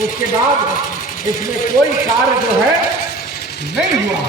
उसके बाद इसमें कोई कार्य जो है नहीं हुआ।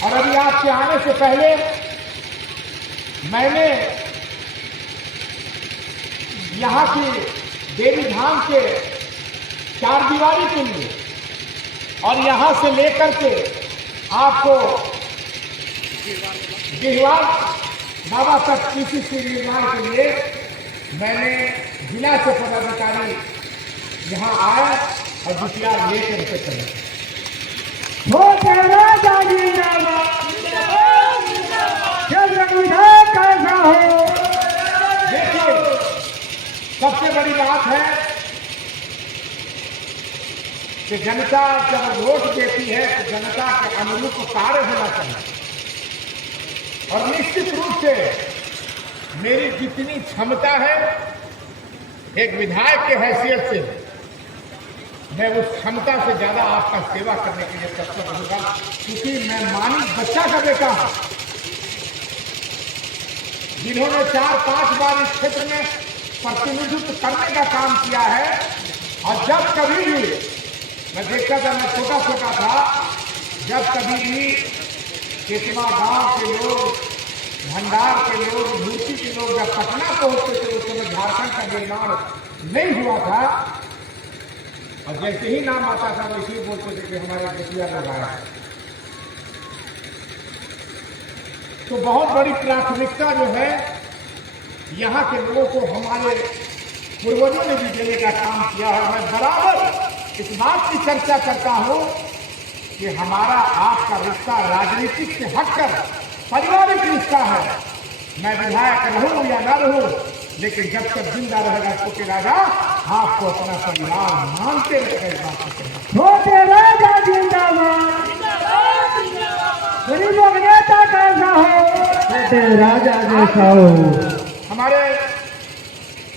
और अभी आपके आने से पहले मैंने यहाँ की देवी धाम के चार दीवारी के लिए और यहाँ से लेकर के आपको गिरवार बाबा तक किसी निर्माण के लिए मैंने जिला से पदाधिकारी यहाँ आया और दुखियार लेकर के चले। देखिए, सबसे बड़ी बात है कि जनता जब वोट देती है तो जनता के अनुरूप कार्य होना चाहिए। और निश्चित रूप से मेरी जितनी क्षमता है एक विधायक के हैसियत से मैं उस क्षमता से ज्यादा आपका सेवा करने के लिए तत्पर रहूंगा, क्योंकि मैं मानिक बच्चा का बेटा हूं जिन्होंने 4-5 बार इस क्षेत्र में प्रतिनिधित्व करने का काम किया है। और जब कभी भी मैं देखता था, मैं छोटा छोटा था, जब कभी भी केतवा गांव के लोग, भंडार के लोग, मूर्ति के लोग जब पटना पहुंचते थे उस समय झारखंड का निर्माण नहीं हुआ था और जैसे ही नाम आता था वो इसी बोलते थे कि हमारे बेटिया लगाया है। तो बहुत बड़ी प्राथमिकता जो है यहाँ के लोगों को हमारे पूर्वजों ने भी देने का काम किया है। मैं बराबर इस बात की चर्चा करता हूँ कि हमारा आपका रिश्ता राजनीतिक से हटकर पारिवारिक रिश्ता है। मैं विधायक रहूं या न रहूं, लेकिन जब तक जिंदा रहेगा छोटे राजा आपको अपना परिवार मानते रहेगा। छोटे राजा जिंदाबाद, गरीबों का नेता कैसा हो, छोटे राजा जैसा हो। हमारे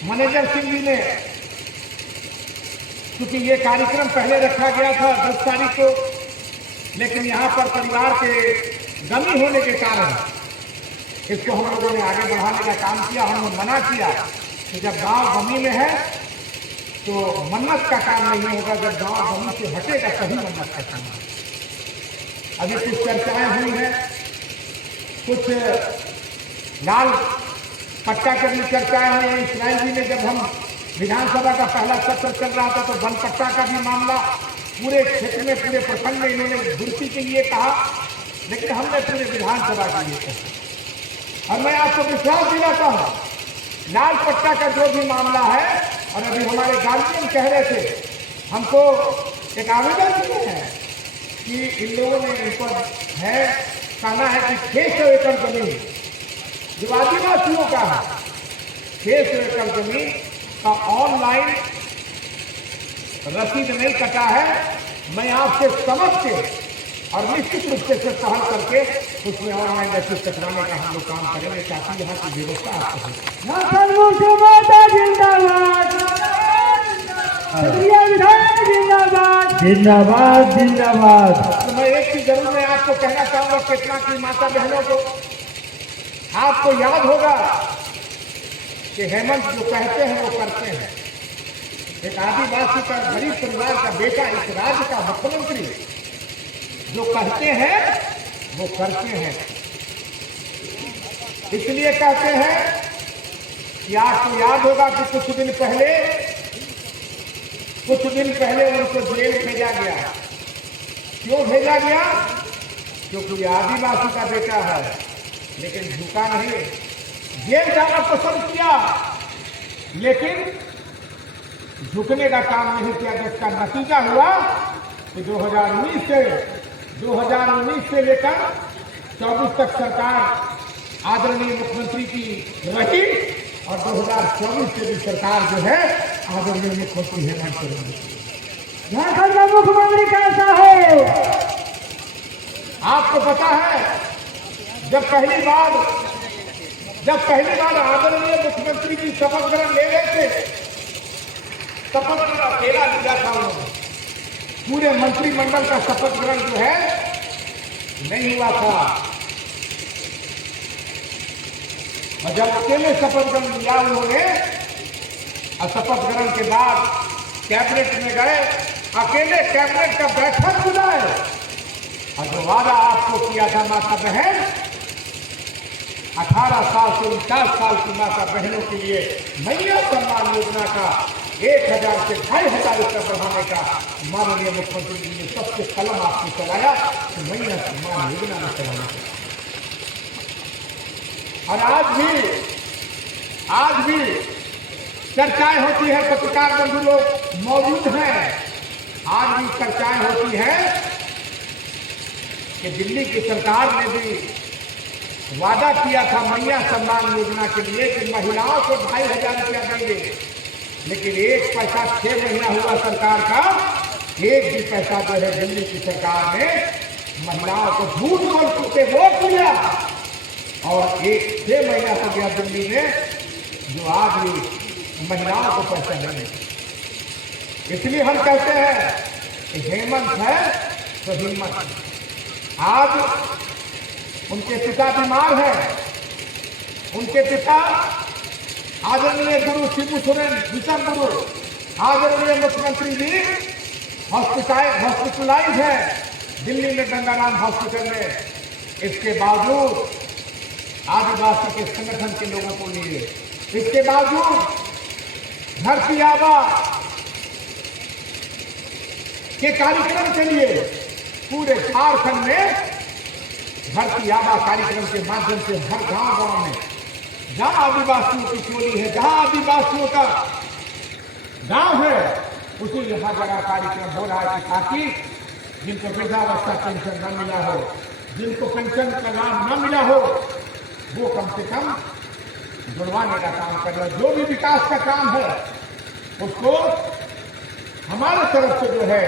मैनेजर सिंह जी ने, क्योंकि ये कार्यक्रम पहले रखा गया था 10 तारीख को, लेकिन यहाँ पर परिवार के गमी होने के कारण इसको हम लोगों ने आगे बढ़ाने का काम किया। हमने मना किया कि जब गांव गमी में है तो मन्नत का काम नहीं होगा, जब गांव गमी से हटेगा तभी मन्नत का काम है। अभी कुछ चर्चाएं हुई हैं, कुछ लाल पट्टा की भी चर्चाएं हुई हैं। इसराइल जी ने, जब हम विधानसभा का पहला सत्र चल रहा था तो वन पट्टा का भी मामला पूरे क्षेत्र में, पूरे प्रखंड में इन्होंने भर्ती के लिए कहा, लेकिन हमने पूरे विधानसभा के लिए कहा। और मैं आपको विश्वास दिलाता हूं, लाल पट्टा का जो भी मामला है, और अभी हमारे गार्जियन कह रहे थे, हमको एक आवेदन दिए हैं कि इन लोगों ने इनको है कहना है कि 600 एकड़ जमीन जो आदिवासियों का है, 600 एकड़ जमीन का ऑनलाइन रसीद नहीं कटा है। मैं आपसे समझ के और निश्चित रूप से पहल करके उसमें ऑनलाइन रसीद कटवाने का हम लोग काम करेंगे, ताकि यहाँ की व्यवस्था आपको जिंदाबाद जिंदाबाद। तो मैं एक चीज जरूर मैं आपको कहना चाहूंगा, केतना की माता बहनों को, आपको याद होगा कि हेमंत जो कहते हैं वो करते हैं। एक आदिवासी का गरीब परिवार का बेटा इस राज्य का मुख्यमंत्री जो कहते हैं वो करते हैं। इसलिए कहते हैं कि आपको याद होगा कि कुछ दिन पहले उनको जेल भेजा गया। क्यों भेजा गया? क्योंकि आदिवासी का बेटा है, लेकिन झुका नहीं, जेल जाना पसंद किया, लेकिन झुकने का काम नहीं किया, जिसका नतीजा हुआ कि 2019 से लेकर 24 तक सरकार आदरणीय मुख्यमंत्री की रही और 2024 से भी सरकार जो है आदरणीय मुख्यमंत्री हेमंत सोरेन। झारखंड का मुख्यमंत्री कैसा हो? आपको पता है, जब पहली बार आदरणीय मुख्यमंत्री की शपथ ग्रहण ले रहे थे, शपथ ग्रहण अकेला लिया था उन्होंने, पूरे मंत्रिमंडल का शपथ ग्रहण जो है नहीं हुआ था। और जब अकेले शपथ ग्रहण लिया उन्होंने, और शपथ ग्रहण के बाद कैबिनेट में गए, अकेले कैबिनेट का बैठक बुलाए और जो वादा आपको किया था माता बहन, 18 साल से 49 साल की माता बहनों के लिए मैया सम्मान योजना का 1000 से 2500 रुपये बढ़ाने का माननीय मुख्यमंत्री जी ने सबसे कलम आपको चलाया तो मैया सम्मान योजना में चलाना चाहिए। और आज भी चर्चाएं होती है, पत्रकार बंधु लोग मौजूद हैं, आज भी चर्चाएं होती है कि दिल्ली की सरकार ने भी वादा किया था मैया सम्मान योजना के लिए कि महिलाओं को 2500 रुपया देंगे, लेकिन एक पैसा 6 महीना हुआ सरकार का, एक भी पैसा जो है दिल्ली की सरकार ने महिलाओं को झूठ बोल के वोट दिया और 6 महीना हो गया दिल्ली में जो आज भी महिलाओं को पैसा नहीं। इसलिए हम कहते हैं कि हेमंत है तो हिम्मत। आज उनके पिता बीमार हैं, उनके पिता आदरणीय गुरु शिबू सोरेन विषम गुरु आदरणीय मुख्यमंत्री जी हॉस्पिटलाइज है दिल्ली में गंगाराम हॉस्पिटल में। इसके बावजूद आदिवासी के संगठन के लोगों को लिए, इसके बावजूद धरती आबा के कार्यक्रम के लिए पूरे झारखंड में धरती आबा कार्यक्रम के माध्यम से हर गांव में जहां आदिवासियों की टोली है, जहां आदिवासियों का गांव है, उसी जगह कार्यक्रम हो रहा है ताकि जिनको वृद्धावस्था पेंशन न मिला हो, जिनको पेंशन का लाभ न मिला हो, वो कम से कम जुड़वाने का काम कर रहा है। जो भी विकास का काम है उसको हमारे तरफ से जो है,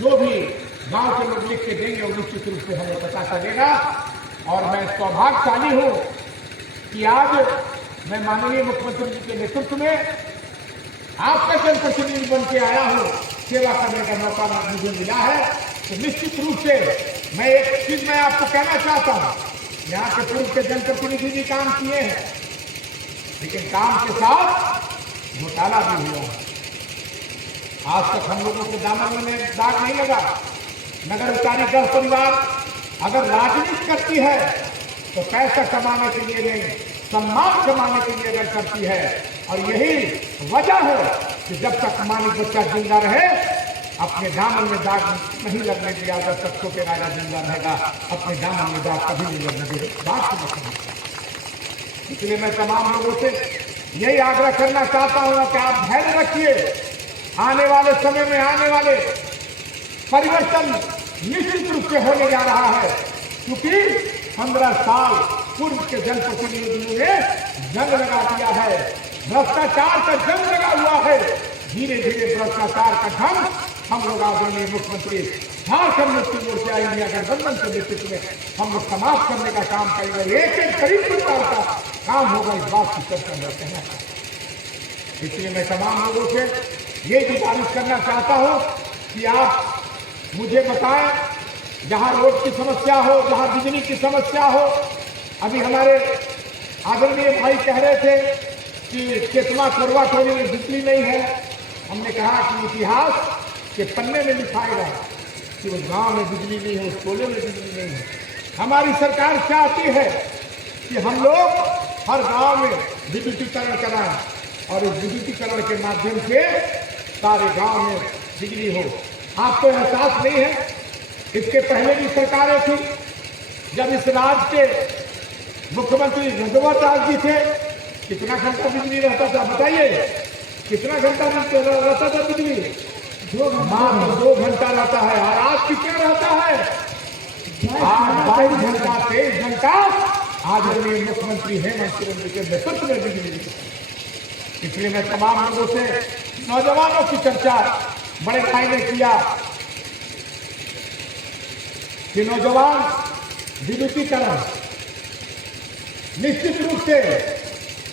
जो भी गांव के लोग लिख के देंगे वो निश्चित रूप से हमें पता चलेगा। और मैं सौभाग्यशाली हूं कि आज मैं माननीय मुख्यमंत्री जी के नेतृत्व में आपका जनप्रतिनिधि बन के आया हूं, सेवा करने का मौका मुझे मिला है। तो निश्चित रूप से मैं एक चीज मैं आपको कहना चाहता हूं, यहाँ के पूर्व के जनप्रतिनिधि भी काम किए हैं, लेकिन काम के साथ घोटाला भी हुआ। आज तक हम लोगों के दामन में दाग नहीं लगा। नगर उतारी दस परिवार अगर राजनीति करती है तो पैसा कमाने के लिए नहीं, सम्मान कमाने के लिए अगर करती है। और यही वजह है कि जब तक मालिक बच्चा जिंदा रहे अपने दामन में दाग नहीं लगने दिया। जब तक छोटे राजा जिंदा रहेगा अपने दामन में दाग कभी नहीं लगने देगा। बात समझ। इसलिए मैं तमाम लोगों से यही आग्रह करना चाहता हूं कि आप धैर्य रखिए। आने वाले समय में आने वाले परिवर्तन निश्चित रूप से होने जा रहा है, क्योंकि 15 साल पूर्व के जनप्रतिनिधियों ने जंग लगा दिया है, भ्रष्टाचार का जंग लगा हुआ है। धीरे धीरे भ्रष्टाचार का ढंग हम लोग आदरणीय मुख्यमंत्री झारखंड मुक्ति मोर्चा इंडिया गठबंधन के नेतृत्व में हम लोग समाप्त करने का काम करेंगे। एक करीब प्रकार का काम होगा, इस बात की चर्चा करते हैं। इसलिए मैं तमाम लोगों से ये गुजारिश करना चाहता हूं कि आप मुझे बताएं, जहां रोड की समस्या हो, जहां बिजली की समस्या हो। अभी हमारे आदरणीय भाई कह रहे थे कि केतवा करवा टोली में बिजली नहीं है। हमने कहा कि इतिहास के पन्ने में लिखाएगा कि उस गांव में बिजली नहीं है, उस टोले में बिजली नहीं है। हमारी सरकार चाहती है कि हम लोग हर गांव में विद्युतीकरण कराएं और इस विद्युतीकरण के माध्यम से सारे गांव में बिजली हो। आपको एहसास नहीं है, इसके पहले भी सरकारें थी, जब इस राज्य के मुख्यमंत्री रघुवर दास जी थे, कितना घंटा बिजली रहता था बताइए? कितना घंटा रहता था बिजली? 2 घंटा रहता है। और आज कितना रहता है? 22 घंटा 23 घंटा आदरणीय मुख्यमंत्री हेमंत सोरेन के नेतृत्व में बिजली। इसलिए मैं तमाम लोगों से नौजवानों की चर्चा बड़े भाई ने किया कि नौजवान विद्युतीकरण निश्चित रूप से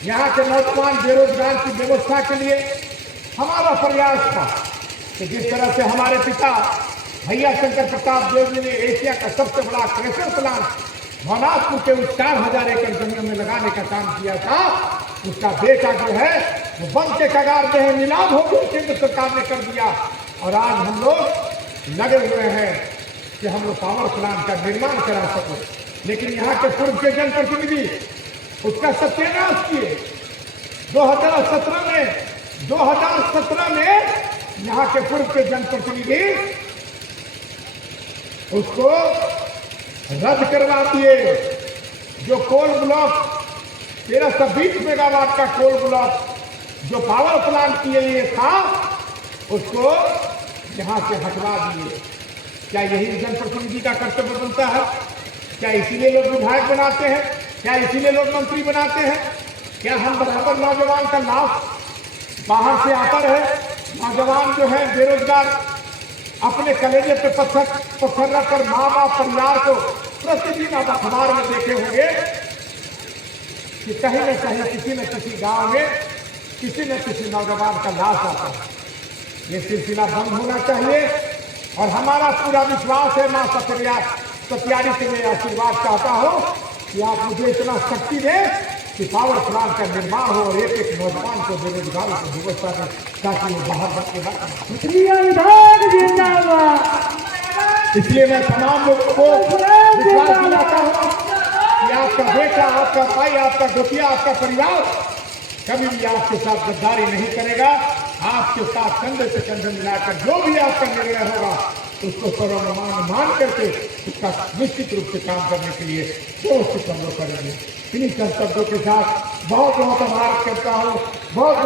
यहाँ के नौजवान बेरोजगार की व्यवस्था के लिए हमारा प्रयास था कि जिस तरह से हमारे पिता भैया शंकर प्रताप देव जी ने एशिया का सबसे बड़ा क्रेशर प्लांट भवनाथपुर के उस 4000 एकड़ जमीन में लगाने का काम किया था, उसका बेटा जो है वो बंद के कगार पे है, नीलाम हो गए, केंद्र सरकार ने कर दिया। और आज हम लोग लगे हुए हैं कि हम लोग पावर प्लांट का निर्माण करा सकें, लेकिन यहाँ के पूर्व के जनप्रतिनिधि उसका सत्यानाश किए। 2017 में यहाँ के पूर्व के जनप्रतिनिधि उसको रद्द करवा दिए। जो कोल ब्लॉक 1320 मेगावाट का कोल ब्लॉक जो पावर प्लांट के लिए था, उसको यहाँ से हटवा दिए। क्या यही जनप्रतिनिधि का कर्तव्य बनता है? क्या इसीलिए लोग विधायक बनाते हैं? क्या इसीलिए लोग मंत्री बनाते हैं? क्या हम बराबर नौजवान का लाभ बाहर से आता रहे? नौजवान जो है बेरोजगार अपने कलेजे पे पत्थर रखकर माँ बाप परिवार को प्रतिदिन आप अखबार में देखे होंगे कि कहीं न कहीं किसी न किसी गांव में किसी न किसी नौजवान का लाश आता है। ये सिलसिला बंद होना चाहिए और हमारा पूरा विश्वास है, माँ सत्यारी से मैं आशीर्वाद चाहता हूँ कि आप मुझे इतना शक्ति दें कि पावर प्लांट का निर्माण हो और एक एक नौजवान को बेरोजगार को व्यवस्था दें ताकि वो बाहर विभाग जिंदाबाद। इसलिए मैं तमाम लोगों को विश्वास दिलाता हूँ कि आपका बेटा, आपका भाई, आपका गोतिया, आपका परिवार कभी भी आपके साथ गद्दारी नहीं करेगा। आपके साथ कंधे से कंधे मिलाकर जो भी आपका निर्णय होगा उसको सर्वमान मान करके उसका निश्चित रूप से काम करने के लिए कोशिश हम लोग करेंगे। इन्हीं कर्तव्यों के साथ बहुत बहुत आभार करता हूँ। बहुत